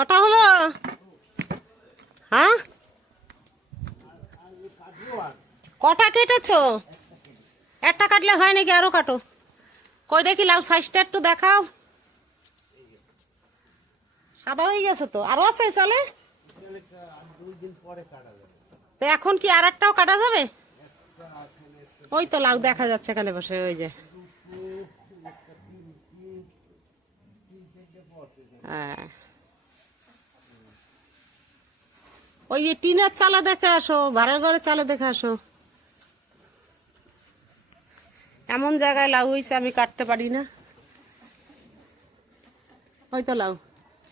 কটা হলো? হ্যাঁ? কটা কেটেছো? একটা কাটলে হয় নাকি আরও কাটো? কই দেখি লাউ সাইজটা একটু দেখাও। সাদা হয়ে গেছে তো। আরও আছে চালে? তো এখন কি আর একটাও কাটা যাবে? ওই তো লাউ দেখা যাচ্ছে এখানে বসে, ওই যে। হ্যাঁ। ওই যে টিনের চালা দেখে আসো, ভাড়ার ঘরে চালা দেখে আসো। এমন জায়গায় লাউ হয়েছে, আমি কাটতে পারি না। ওই তো লাউ।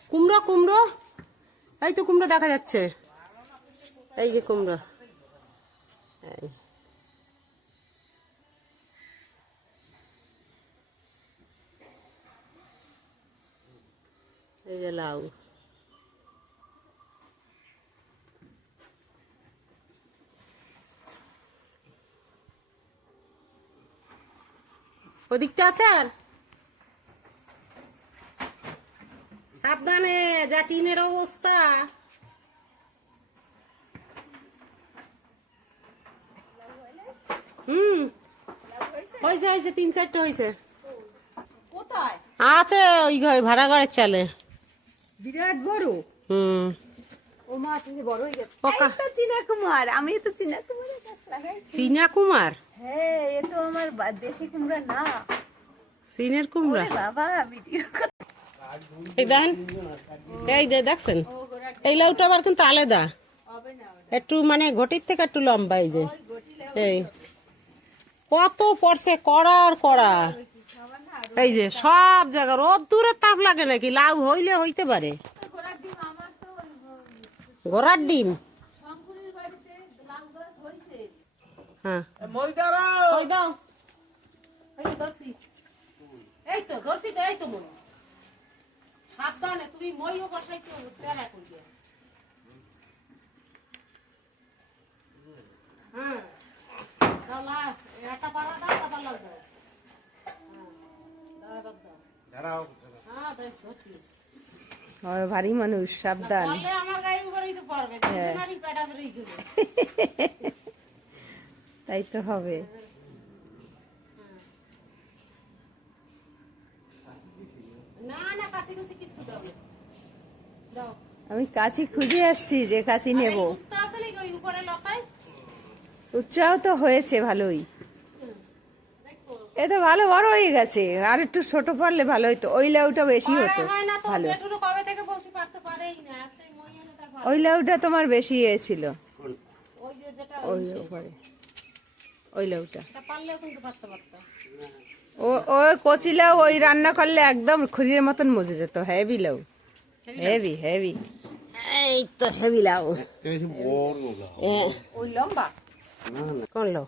কুমড়ো কুমড়ো। এই তো কুমড়ো দেখা যাচ্ছে। এই যে কুমড়ো। এই। যে লাউ। ওদিকটা আছে আর? সাবধানে যা টিনের অবস্থা। হুম। হয়েছে হয়েছে তিন চারটা হয়েছে। কোথায়? আছে ওই ঘরে ভাড়া ঘরের চালে। বিরাট বড়? হুম। ও মা তুমি বড় হয়ে গেছে। পোকা। তো চীনা কুমার আমি তো চীনা কুমারের গাছ চীনা কুমার হ্যাঁ এ তো আমার দেশি কুমড়া না। চীনের কুমড়া? বাবা ভিডিও এই দেখেন এই যে দেখছেন? এই লাউটা আবার কিন্তু আলাদা। একটু মানে ঘটির থেকে একটু লম্বা এই যে। এই। কত পড়ছে কড়ার কড়া। এই যে সব জায়গা রোদ দূরে তাপ লাগে নাকি? লাউ হইলে হইতে পারে। ঘোড়ার ডিম? হ্যাঁ। ওই দাও। এই তো এই তো তো এই তো মই সাবধানে তুমি মইও বসাইতে তেরা করিয়া হ্যাঁ। একটা পালা দাও তারপর লাউ দাও। হ্যাঁ, দাও হ্যাঁ, তাই। ভারী মানুষ সাবধান। আমার গায়ের উপরেই তো পড়বে পেটা গেলো। তাই তো হবে। আমি কাছি খুঁজে আসছি যে কাছি নেব। উচ্চাও তো হয়েছে ভালোই। দেখো। এ তো ভালো বড় হয়ে গেছে। আর একটু ছোট পড়লে ভালো হতো ওই লাউটা বেশি হতো। ভালো। ওই লাউটা তোমার বেশি ছিল ওই যেটা ওই লাউটা ও ও কচি লাউ ওই রান্না করলে একদম খুরির মতন মজে যেত হেভি লাউ। হেভি হেভি এই তো হেভি লাউ। ওই লম্বা? কোন লাউ